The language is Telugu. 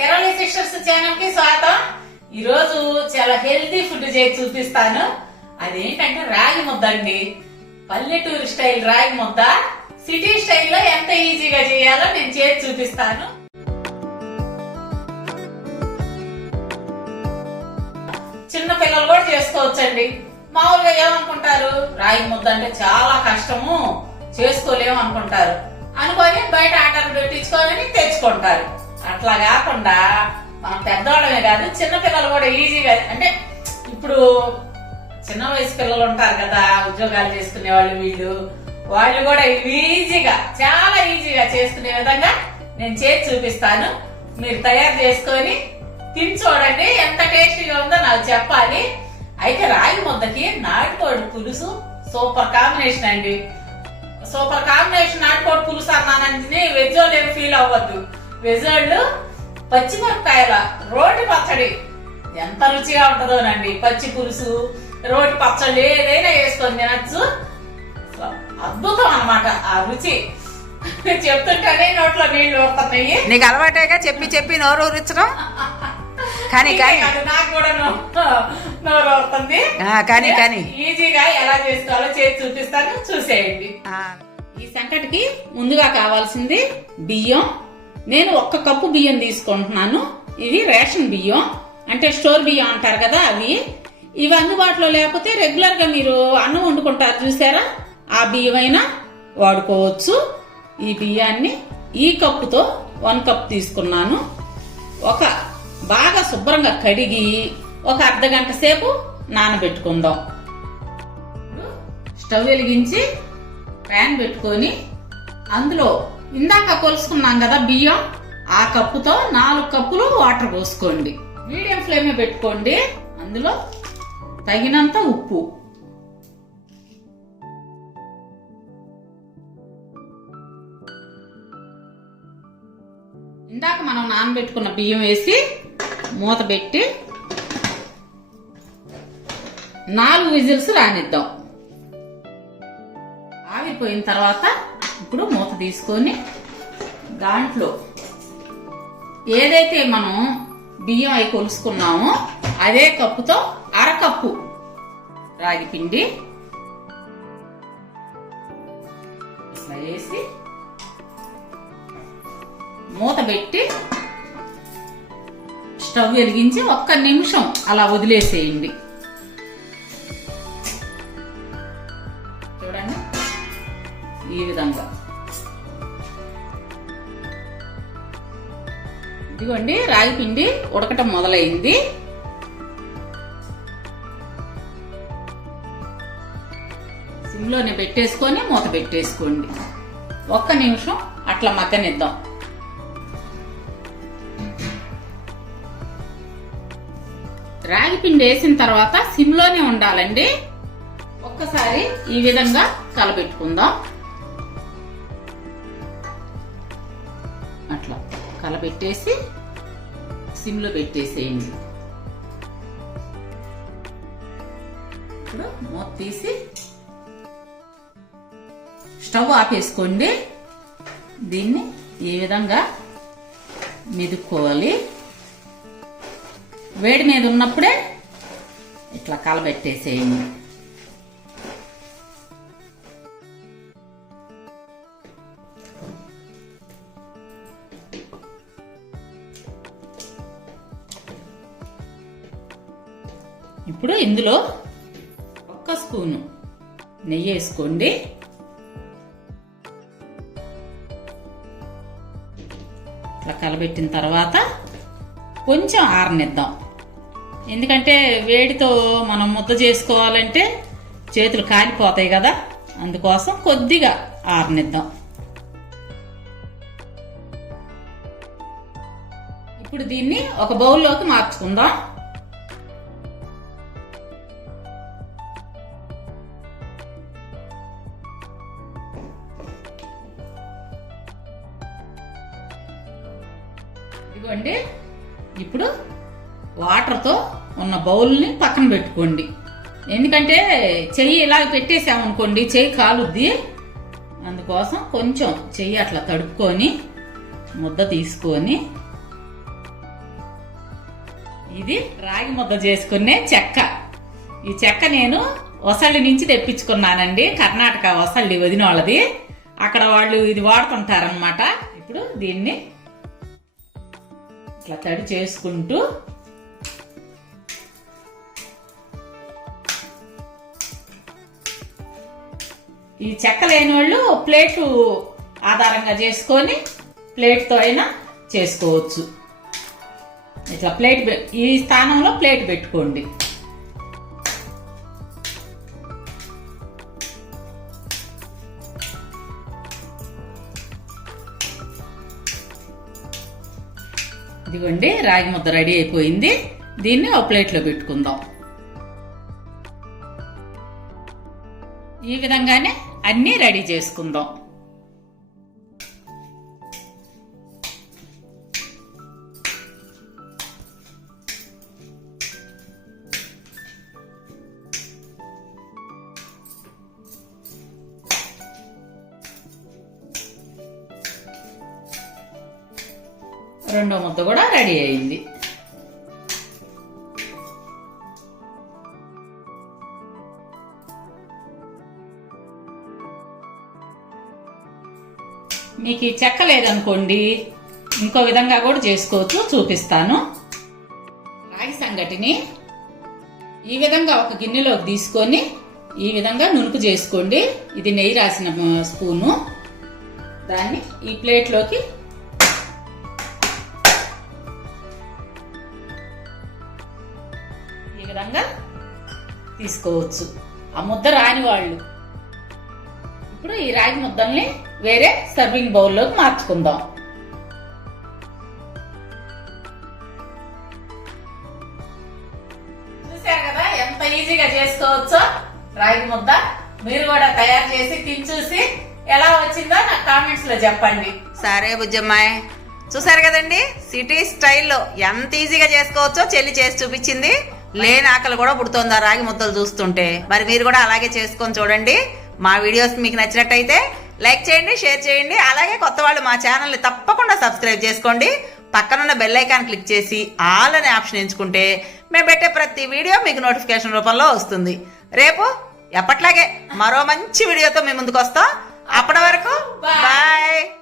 తెరలి సిస్టర్స్ ఛానల్కి స్వాగతం. ఈ రోజు చాలా హెల్తీ ఫుడ్ చేసి చూపిస్తాను. అదేంటంటే రాగి ముద్ద అండి. పల్లెటూరు స్టైల్ రాగి ముద్ద. సిటీ స్టైల్లో ఎంత ఈజీగా చేయాలో నేను చేసి చూపిస్తాను. చిన్న పిల్లలు కూడా చేసుకోవచ్చండి. మామూలుగా ఏమనుకుంటారు? రాగి ముద్ద అంటే చాలా కష్టము. చేసుకోలేము అనుకుంటారు అనుకొని బయట ఆటలు పెట్టించుకోవాలని తెచ్చుకుంటారు. అట్లా కాకుండా మనం పెద్దవాళ్ళమే కాదు చిన్నపిల్లలు కూడా ఈజీగా అంటే ఇప్పుడు చిన్న వయసు పిల్లలు ఉంటారు కదా ఉద్యోగాలు చేసుకునే వాళ్ళు వీళ్ళు వాళ్ళు కూడా ఈజీగా చాలా ఈజీగా చేసుకునే విధంగా నేను చేసి చూపిస్తాను. మీరు తయారు చేసుకొని తిని చూడండి ఎంత టేస్టీగా ఉందో నాకు చెప్పాలి. అయితే రాగి ముద్దకి నాటుకోడి పులుసు సూపర్ కాంబినేషన్ అండి. సూపర్ కాంబినేషన్ నాటుకోడి పులుసు అన్నానని వెజ్ వాళ్ళు ఫీల్ అవ్వద్దు. వెజ్ వాళ్ళు పచ్చిమిరపకాయల రోటి పచ్చడి. ఎంత రుచిగా ఉంటుందోనండి పచ్చి పులుసు రోటి పచ్చడి ఏదైనా వేసుకొని తినచ్చు. అద్భుతం అన్నమాట ఆ రుచి. చెప్తుంటేనే నోట్లో నీళ్ళు వస్తున్నాయి నీకు అలవాటేగా చెప్పి చెప్పి నోరు ఊరించడం. కానీ కానీ. నాకు కూడా నోరు వస్తుంది కానీ కానీ. ఈజీగా ఎలా చేసుకోవాలో చేసి చూపిస్తాను. చూసేయండి. ఈ సంకటికి ముందుగా కావాల్సింది బియ్యం నేను ఒక్క కప్పు బియ్యం తీసుకుంటున్నాను. ఇవి రేషన్ బియ్యం. అంటే స్టోర్ బియ్యం అంటారు కదా అవి. ఇవి అందుబాటులో లేకపోతే రెగ్యులర్గా మీరు అన్నం వండుకుంటారు చూసారా? ఆ బియ్యం అయినా వాడుకోవచ్చు. ఈ బియ్యాన్ని ఈ కప్పుతో వన్ కప్ తీసుకున్నాను. ఒక బాగా శుభ్రంగా కడిగి ఒక అర్ధ గంట సేపు నానబెట్టుకుందాం. స్టవ్ వెలిగించి ప్యాన్ పెట్టుకొని అందులో ఇందాక కొలుసుకున్నాం కదా బియ్యం. ఆ కప్పుతో నాలుగు కప్పులు వాటర్ పోసుకోండి. మీడియం ఫ్లేమ్ పెట్టుకోండి. అందులో తగినంత ఉప్పు. ఇందాక మనం నానబెట్టుకున్న బియ్యం వేసి మూత పెట్టి నాలుగు విజిల్స్ రానిద్దాం. ఆవిరిపోయిన తర్వాత ఇప్పుడు మూత తీసుకొని దాంట్లో ఏదైతే మనం బియ్యం అయి కొలుసుకున్నామో అదే కప్పుతో అరకప్పు రాగి పిండి ఇట్లా వేసి మూత పెట్టి స్టవ్ వెలిగించి ఒక్క నిమిషం అలా వదిలేసేయండి. ఇదిగోండి రాగి పిండి ఉడకటం మొదలైంది. సిమ్లోనే పెట్టేసుకొని మూత పెట్టేసుకోండి. ఒక్క నిమిషం అట్లా మగ్గనిద్దాం. రాగి పిండి వేసిన తర్వాత సిమ్లోనే ఉండాలండి. ఒక్కసారి ఈ విధంగా కలబెట్టుకుందాం అట్లా. కలబెట్టేసి సిమ్లో పెట్టేసేయండి. ఇప్పుడు మూత తీసి స్టవ్ ఆపేసుకోండి. దీన్ని ఈ విధంగా మెదుక్కోవాలి? వేడి మీద ఉన్నప్పుడే ఇట్లా కలబెట్టేసేయండి. ఇప్పుడు ఇందులో ఒక్క స్పూను నెయ్యి వేసుకోండి. ఇట్లా కలబెట్టిన తర్వాత కొంచెం ఆరనిద్దాం. ఎందుకంటే వేడితో మనం ముద్ద చేసుకోవాలంటే చేతులు కాలిపోతాయి కదా అందుకోసం కొద్దిగా ఆరనిద్దాం. ఇప్పుడు దీన్ని ఒక బౌల్లోకి మార్చుకుందాం. ఇదిగోండి ఇప్పుడు వాటర్తో ఉన్న బౌల్ని పక్కన పెట్టుకోండి. ఎందుకంటే చెయ్యి ఇలా పెట్టేసామనుకోండి చెయ్యి కాలుద్ది. అందుకోసం కొంచెం చెయ్యి అట్లా తడుపుకొని ముద్ద తీసుకొని ఇది రాగి ముద్ద చేసుకునే చెక్క. ఈ చెక్క నేను వసళ్ళి నుంచి తెప్పించుకున్నానండి. కర్ణాటక వసళ్ళి వదిన వాళ్ళది. అక్కడ వాళ్ళు ఇది వాడుతుంటారనమాట ఇప్పుడు దీన్ని ఇట్లా తడి చేసుకుంటూ ఈ చెక్క లేని వాళ్ళు ప్లేటు ఆధారంగా చేసుకొని ప్లేట్తో అయినా చేసుకోవచ్చు. ఇట్లా ప్లేట్ పె- ఈ స్థానంలో ప్లేట్ పెట్టుకోండి. ఇదిగోండి రాగి ముద్ద రెడీ అయిపోయింది. దీన్ని ఒక ప్లేట్లో పెట్టుకుందాం. ఈ విధంగానే అన్నీ రెడీ చేసుకుందాం. రెండో ముద్ద కూడా రెడీ అయింది. మీకు ఈ చెక్క లేదనుకోండి ఇంకో విధంగా కూడా చేసుకోవచ్చు చూపిస్తాను. రాగి సంగటిని ఈ విధంగా ఒక గిన్నెలోకి తీసుకొని ఈ విధంగా నునుపు చేసుకోండి. ఇది నెయ్యి రాసిన స్పూను. దాన్ని ఈ ప్లేట్లోకి తీసుకోవచ్చు. ఆ ముద్ద రాని వాళ్ళు. ఇప్పుడు ఈ రాగి ముద్దల్ని వేరే సర్వింగ్ బౌల్లోకి మార్చుకుందాం. చూశారు కదా ఎంత ఈజీగా చేసుకోవచ్చో? రాగి ముద్ద మీరు కూడా తయారు చేసి తిని చూసి ఎలా వచ్చిందో నాకు కామెంట్స్లో చెప్పండి. సరే బుజ్జమ్మాయ్. చూసారు కదండి? సిటీ స్టైల్లో ఎంత ఈజీగా చేసుకోవచ్చో చెల్లి చేసి చూపించింది. లేని ఆకలి కూడా పుడుతోంది రాగి ముద్దలు చూస్తుంటే. మరి మీరు కూడా అలాగే చేసుకొని చూడండి. మా వీడియోస్ మీకు నచ్చినట్టయితే లైక్ చేయండి షేర్ చేయండి. అలాగే కొత్త వాళ్ళు మా ఛానల్ని తప్పకుండా సబ్స్క్రైబ్ చేసుకోండి. పక్కనున్న బెల్ ఐకాన్ క్లిక్ చేసి ఆల్ అనే ఆప్షన్ ఎంచుకుంటే మేము పెట్టే ప్రతి వీడియో మీకు నోటిఫికేషన్ రూపంలో వస్తుంది. రేపు ఎప్పట్లాగే మరో మంచి వీడియోతో మీ ముందుకు వస్తాం. అప్పటి వరకు. బాయ్.